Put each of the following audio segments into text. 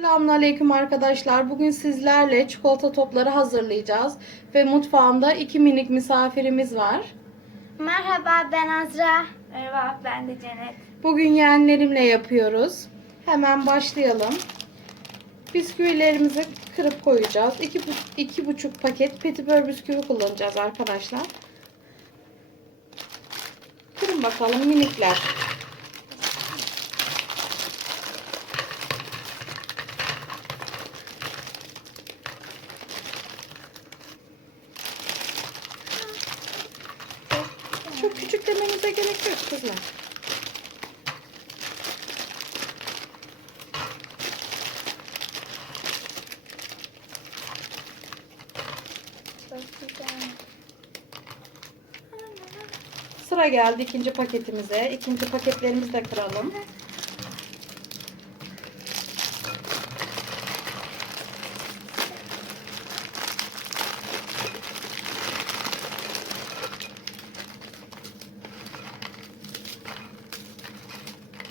Selamünaleyküm arkadaşlar. Bugün sizlerle çikolata topları hazırlayacağız. Ve mutfağımda iki minik misafirimiz var. Merhaba ben Azra. Merhaba ben de Cennet. Bugün yeğenlerimle yapıyoruz. Hemen başlayalım. Bisküvilerimizi kırıp koyacağız. İki, bu- iki buçuk paket petibör bisküvi kullanacağız arkadaşlar. Kırın bakalım minikler. Demenize gerek yok kızlar. Sıra geldi ikinci paketimize. İkinci paketlerimizi de kıralım.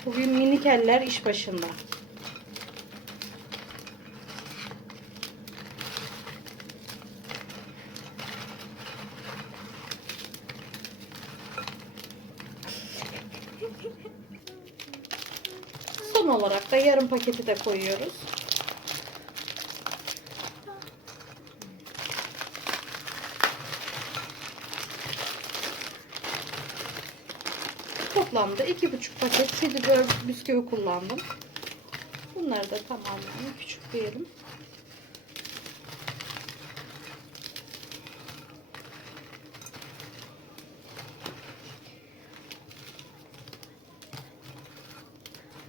Bugün minik eller iş başında. Son olarak da yarım paketi de koyuyoruz. Toplamda iki buçuk paket silivör bisküvi kullandım. Bunları da tamamen küçükleyelim.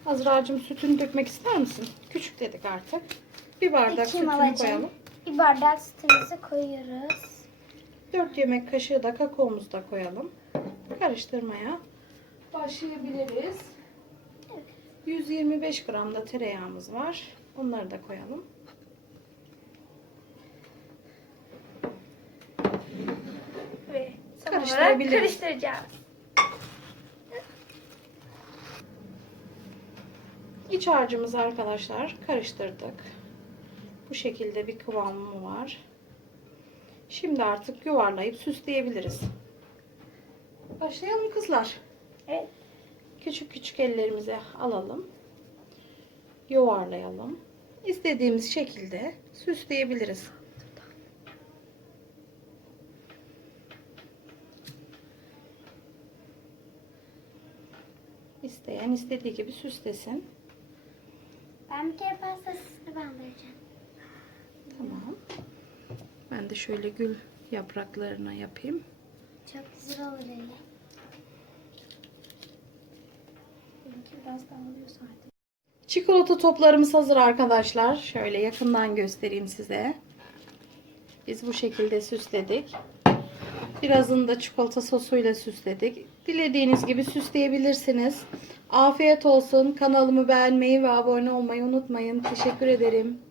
Azra'cığım sütünü dökmek ister misin? Küçük dedik artık. Bir bardak İki sütünü alacağım. koyalım. Bir bardak sütümüzü koyuyoruz. 4 yemek kaşığı da kakaomuzu da koyalım. Karıştırmaya başlayabiliriz. 125 gram da tereyağımız var. Onları da koyalım. Ve son olarak Karıştırabiliriz. karıştıracağız. İç harcımızı arkadaşlar karıştırdık. Bu şekilde bir kıvamı var. Şimdi artık yuvarlayıp süsleyebiliriz. Başlayalım kızlar. Evet. Küçük küçük ellerimize alalım. Yuvarlayalım. İstediğimiz şekilde süsleyebiliriz. İsteyen istediği gibi süslesin. Ben bir kere pastasını ben vereceğim. Tamam. Ben de şöyle gül yapraklarına yapayım. Çok güzel olur öyle. Çikolata toplarımız hazır arkadaşlar. Şöyle yakından göstereyim size. Biz bu şekilde süsledik. Birazını da çikolata sosuyla süsledik. Dilediğiniz gibi süsleyebilirsiniz. Afiyet olsun. Kanalımı beğenmeyi ve abone olmayı unutmayın. Teşekkür ederim.